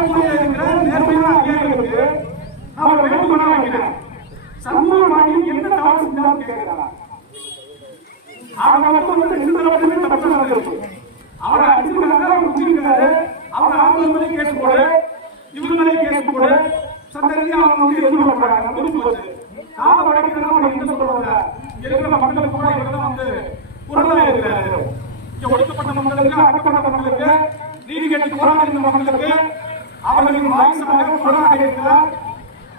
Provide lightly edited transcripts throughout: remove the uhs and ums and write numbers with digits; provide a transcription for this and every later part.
காவல்துறையில் இருக்கிற நேர்மையான அதிகாரிகளுக்கு நான் ஒரு வேண்டுகோளா வைக்கிறேன். சமூக பாண்டியன் என்ன தவறு செஞ்சாலும் கேட்கிறாங்க. அவங்க வந்து எந்த தவறுமே தப்பு நடந்திருக்கு. அவரை அடிச்சுக்கிறாங்க, அவர் குடிக்கிறாரு, அவர் ஆளுநர் மேலே கேஸ் போடு, இவங்க மேலே கேஸ் போடு, சந்தேகத்தை அவங்க வந்து எதிர்பார்க்கிறாங்க. முடிஞ்சு போச்சு. காவல் வழக்கெல்லாம் என்ன சொல்றாங்க, இருக்கிற மக்களுக்கு கூட இவரெல்லாம் வந்து குரலா இருக்கிறாரு. இங்க ஒடுக்கப்பட்ட மக்களுக்கு, அடக்கப்பட்ட மக்களுக்கு, நீதி கேட்டு போராடுகின்ற மக்களுக்கு அவர்களின் வாய்ஸாக குரலாக இருக்கிறார்.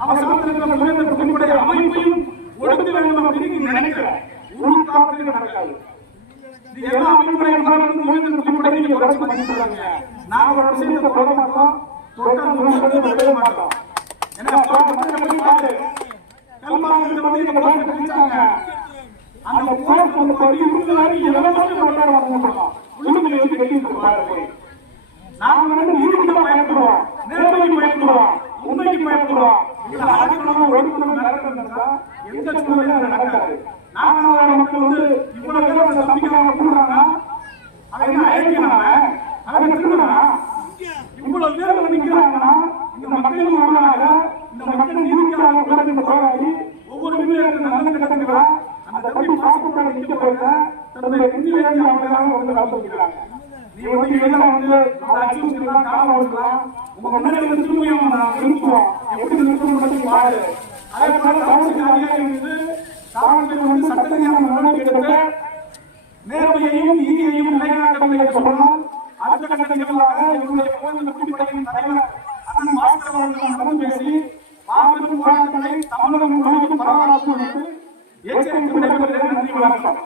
அவர் சார்ந்திருக்கிற சுதந்திர பொதுவுடைய அமைப்பையும் ஒடுக்க வேண்டும் அப்படின்னு நினைக்கிறேன். ஒரு காலத்திலும் நடக்காது. எல்லா அமைப்புகளையும் நீங்க வளர்ச்சி பண்ணிட்டு நாங்க ஒரு விஷயத்தை சொல்ல மாட்டோம், சொல்ல மாட்டோம். ஏன்னா அந்த கோர்ஸ் வந்து நாங்க வந்து நீதிக்கு பயன்படுவோம், நேர்மைக்கு பயன்படுவோம், உண்மைக்கு பயன்படுவோம். எந்த சூழ்நிலையும் நடக்காது. நாங்க மக்கள் வந்து இவ்வளவு பேர் தம்பிக்கிறாங்க கூடுறாங்க, அதை அழைக்கிறாங்க, அதை இவ்வளவு பேர் நிற்கிறாங்கன்னா இந்த மக்களின் முன்னாக இந்த மக்கள் நீதிக்காக போராடி ஒவ்வொரு வீட்டிலும் நல்ல கிடக்குங்களா அந்த தம்பி பாசத்தோட நிற்க போயிருக்க தன்னுடைய இந்தியிலேருந்து அவங்க வந்து காத்திருக்கிறாங்க. நீ வந்து இதெல்லாம் வந்து அச்சுறுத்தலாம், காவலாம், உங்க முன்னாடி வந்து தூயம் நிறுத்துவோம், எப்படி நிறுத்தணும் மட்டும் பாரு. அதே போல காவல்துறை அதிகாரி வந்து காவல்துறை வந்து சட்டத்தியான நடவடிக்கை எடுத்து நேர்மையையும் நீதியையும் நிலைநாட்டவில்லை சொன்னால் அடுத்த கட்ட நிகழ்வாக இவருடைய கோவில் குடிப்படையின் தலைவர் அண்ணன் பாஸ்கர் அவர்கள் நடந்து பேசி மாபெரும் போராட்டங்களை தமிழகம் முழுவதும் பரவலாக்குவதற்கு எச்சரிக்கை விடைபெறுகிறேன். நன்றி, வணக்கம்.